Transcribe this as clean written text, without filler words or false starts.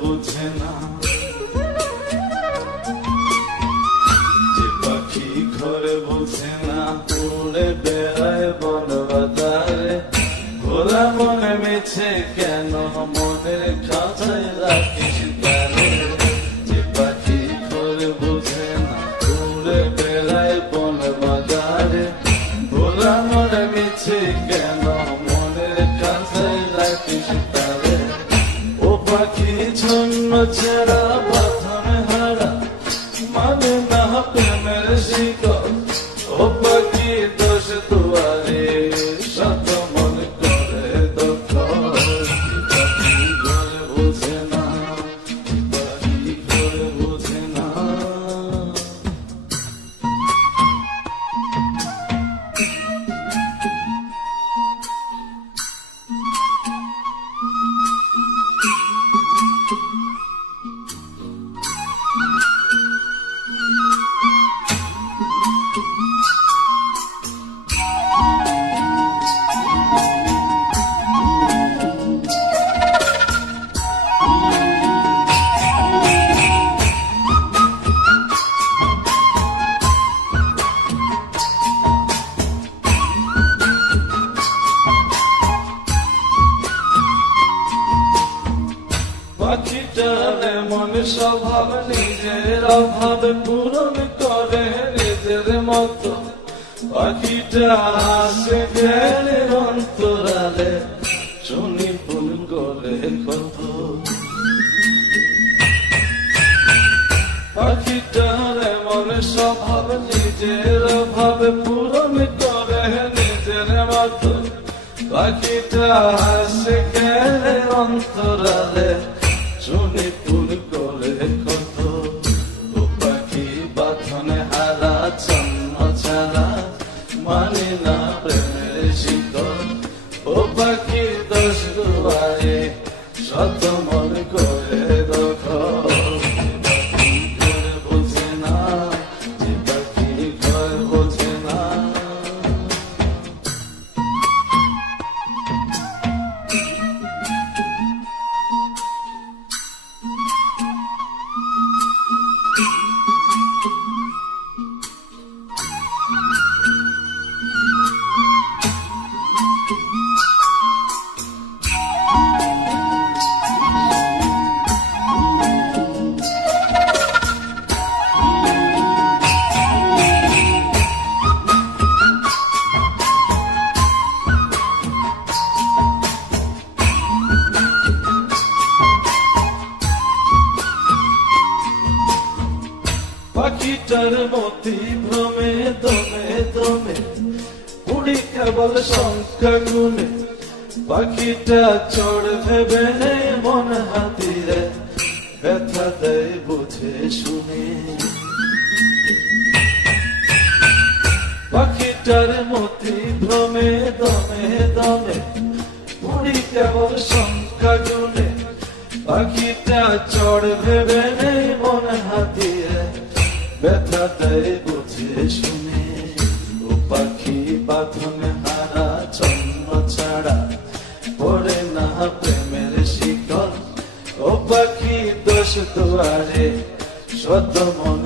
বুঝে না যে পাখি ঘরে বুঝে না, উড়ে বেড়ায় বন বাজারে, ঘোরা মনে মিছে কেন মনের খাঁচায় রাখিস তারে। যে পাখি ঘরে বুঝে না, উড়ে বেড়ায় বন বাজারে, ঘোরা মনে মিছে কেন মনের খাঁচায় রাখিস তারে। ও পাখি ছন্ন ছেড়া প্রথমে হারা, মানে না প্রেমের শিকল। ও পাখি দোষ দুয়ারে, শত মন করে দখল। পাখি ঘরে বুঝে না, পাখি ঘরে বুঝে না। পাখিটার এমন স্বভাব, নিজের অভাব পূরণ করে নিজের মতো। পাখিটা আসে গেলে অন্তরালে, শুনি ফুল করে কত। পাখিটার এমন স্বভাব, নিজের অভাব পূরণ করে নিজের মতো। পাখিটা আসে গেলে অন্তরালে, শুনি ফুল করে কত। ও পাখি বাঁধনে হারা, ছন্ন ছাড়া, মানে না প্রেমের শিকল। ও পাখি দোষ দুয়ারে, শত মন করে দখল। পাখি ঘরে বোঝে না, যে পাখি ঘরে বোঝে না। পাখিটার মতি ভ্রমে দমে দমে, উড়ি কেবল সংখ্যা গুণে। পাখিটা চড় ভেবে নেই মন হাতিরে, ব্যথা দেয় বুঝে শুনে। পাখিটার মতি ভ্রমে দমে দমে, উড়ি কেবল সংখ্যা গুণে। পাখিটা চড় ভেবে নেই মন হাতিরে, ব্যথা দেয় বুঝে শুনে। ও পাখি বাঁধনে হারা, ছন্ন ছাড়া, পড়ে না প্রেমের শিকল। ও পাখি দোষ দুয়ারে, শত মন